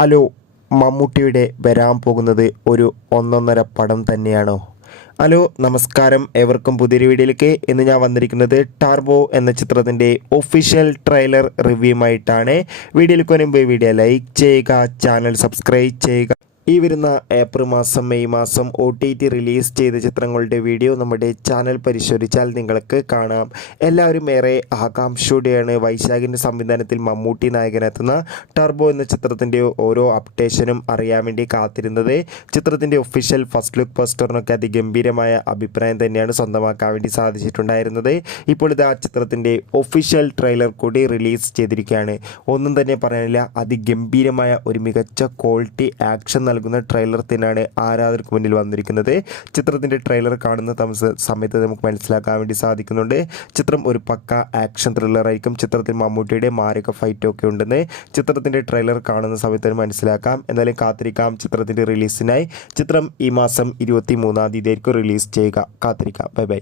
Hello, മമ്മൂട്ടിയുടെ വരാൻ പോകുന്നത് ഒരു ഒന്നൊന്നര പടം തന്നെയാണോ? ഹലോ, നമസ്കാരം. ഏവർക്കും പുതിയൊരു വീഡിയോയിലേക്ക് ഇന്ന് ഞാൻ വന്നിരിക്കുന്നത് ടർബോ എന്ന ചിത്രത്തിൻ്റെ ഒഫീഷ്യൽ ട്രെയിലർ റിവ്യൂമായിട്ടാണ്. വീഡിയോയിലേക്ക് വരുമ്പോൾ വീഡിയോ ലൈക്ക് ചെയ്യുക, ചാനൽ സബ്സ്ക്രൈബ് ചെയ്യുക. ഈ വരുന്ന ഏപ്രിൽ മാസം മെയ് മാസം OTT റിലീസ് ചെയ്ത ചിത്രങ്ങളുടെ വീഡിയോ നമ്മുടെ ചാനൽ പരിശോധിച്ചാൽ നിങ്ങൾക്ക് കാണാം. എല്ലാവരും ഏറെ ആകാംക്ഷയോടെയാണ് വൈശാഖിൻ്റെ സംവിധാനത്തിൽ മമ്മൂട്ടി നായകനെത്തുന്ന ടർബോ എന്ന ചിത്രത്തിൻ്റെ ഓരോ അപ്ഡേഷനും അറിയാൻ വേണ്ടി കാത്തിരുന്നത്. ചിത്രത്തിൻ്റെ ഒഫീഷ്യൽ ഫസ്റ്റ് ലുക്ക് പോസ്റ്ററിനൊക്കെ അതിഗംഭീരമായ അഭിപ്രായം തന്നെയാണ് സ്വന്തമാക്കാൻ വേണ്ടി സാധിച്ചിട്ടുണ്ടായിരുന്നത്. ഇപ്പോൾ ഇത് ആ ചിത്രത്തിൻ്റെ ഒഫീഷ്യൽ ട്രെയിലർ കൂടി റിലീസ് ചെയ്തിരിക്കുകയാണ്. ഒന്നും തന്നെ പറയാനില്ല, അതിഗംഭീരമായ ഒരു മികച്ച ക്വാളിറ്റി ആക്ഷൻ നൽകുന്ന ട്രെയിലർ തന്നെയാണ് ആരാധകർക്ക് മുന്നിൽ വന്നിരിക്കുന്നത്. ചിത്രത്തിൻ്റെ ട്രെയിലർ കാണുന്ന സമയത്ത് നമുക്ക് മനസ്സിലാക്കാൻ വേണ്ടി സാധിക്കുന്നുണ്ട്, ചിത്രം ഒരു പക്ക ആക്ഷൻ ത്രില്ലറായിരിക്കും. ചിത്രത്തിൽ മമ്മൂട്ടിയുടെ മാരക ഫൈറ്റൊക്കെ ഉണ്ടെന്ന് ചിത്രത്തിൻ്റെ ട്രെയിലർ കാണുന്ന സമയത്ത് മനസ്സിലാക്കാം. എന്തായാലും കാത്തിരിക്കാം ചിത്രത്തിൻ്റെ റിലീസിനായി. ചിത്രം ഈ മാസം 23-ാം തീയതി ആയിരിക്കും റിലീസ് ചെയ്യുക. കാത്തിരിക്കാം. Bye bye.